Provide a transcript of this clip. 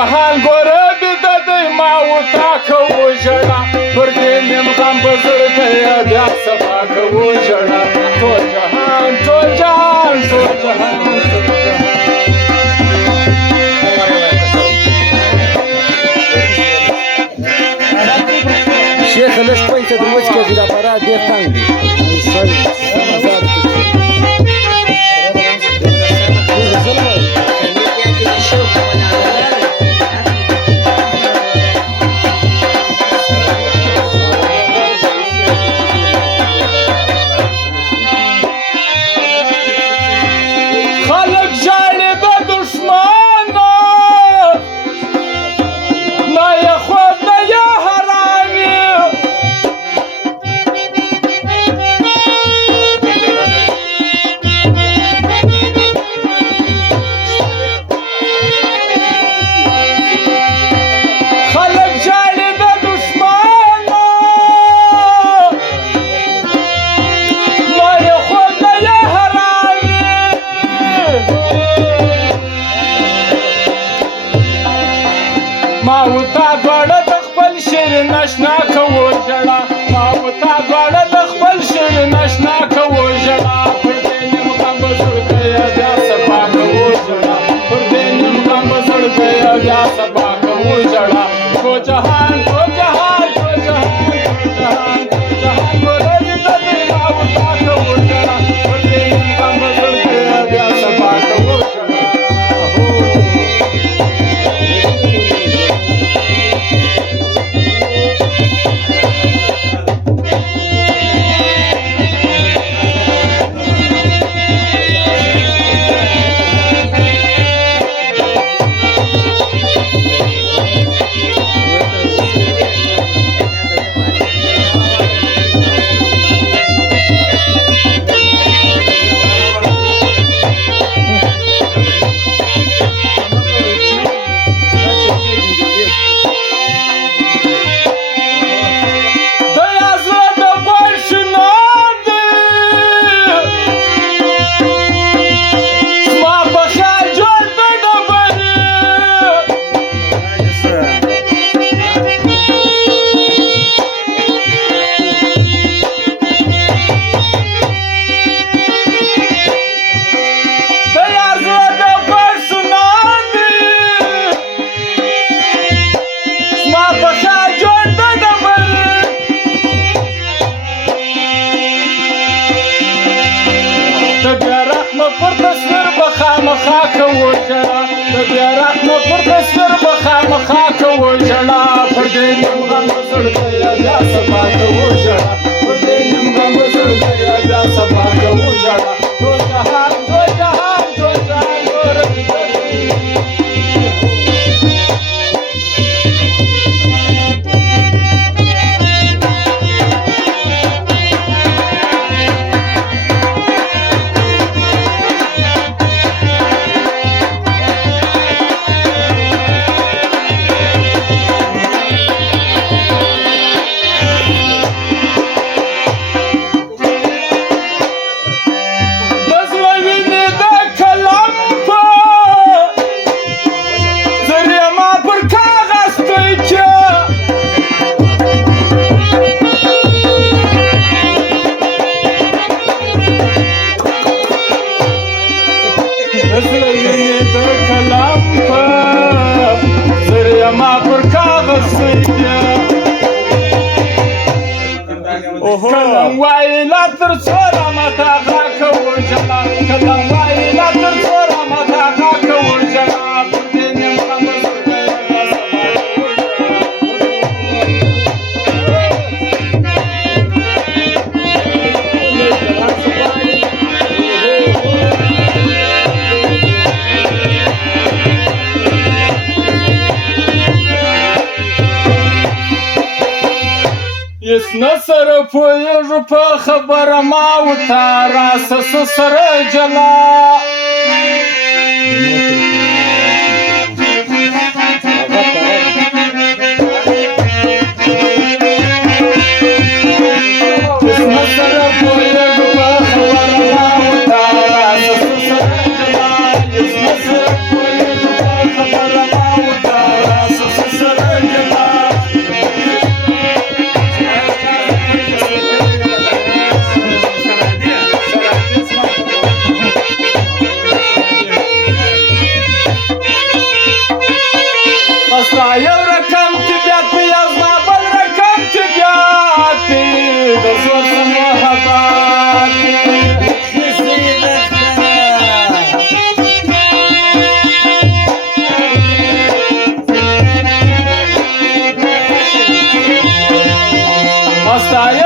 جهان ګوره بیده دی ما وتا کوو ژړا پر دې نیم غم به زړه کوي بیا صفا کوو ژړا ټول جهان ټول جهان ټول جهان شیخ لږ پنځه د وچ کېږي دا پرات ډېر تنګ دی خلک ژاړي د دښمنو نه یې خود نه یې حرام وي خلک ژاړي د دښمنو نه یې خود نه یې حرام وي ما وتا دواړه د خپل شعر ناشنا کوو ژړا ما وتا دواړه د خپل شعر ناشنا کوو ژړا پر دې نیم غم به زړه کوي بیا صفا کوو ژړا پر دې نیم غم به زړه کوي بیا صفا کوو ژړا ټول جهان ټول جهان ټول جهان ټول جهان ټول جهان ګوره بیده دی ما وتا کوو ژړا پر دې نیم غم به زړه کوي بیا صفا کوو ژړا پر تصویر بخامخا کوو ژړا د بیا رحمه پر تصویر بخامخا کوو ژړا پر دې نیم غم به زړه کوي بیا صفا کوو ژړا پر دې نیم غم به زړه کوي بیا صفا کوو ژړا ټول جهان ټول جهان ټول جهان ګوره بیده دی کلم وای لا تر څوره ماته غا کوو ژړا کلم وای لا تر څوره ماته غا کوو ژړا پر دې نیم غم به زړه کوي بیا صفا کوو هیڅ نه سره پوهېږو په خبره ما ورته راسه څه سره جلا ستا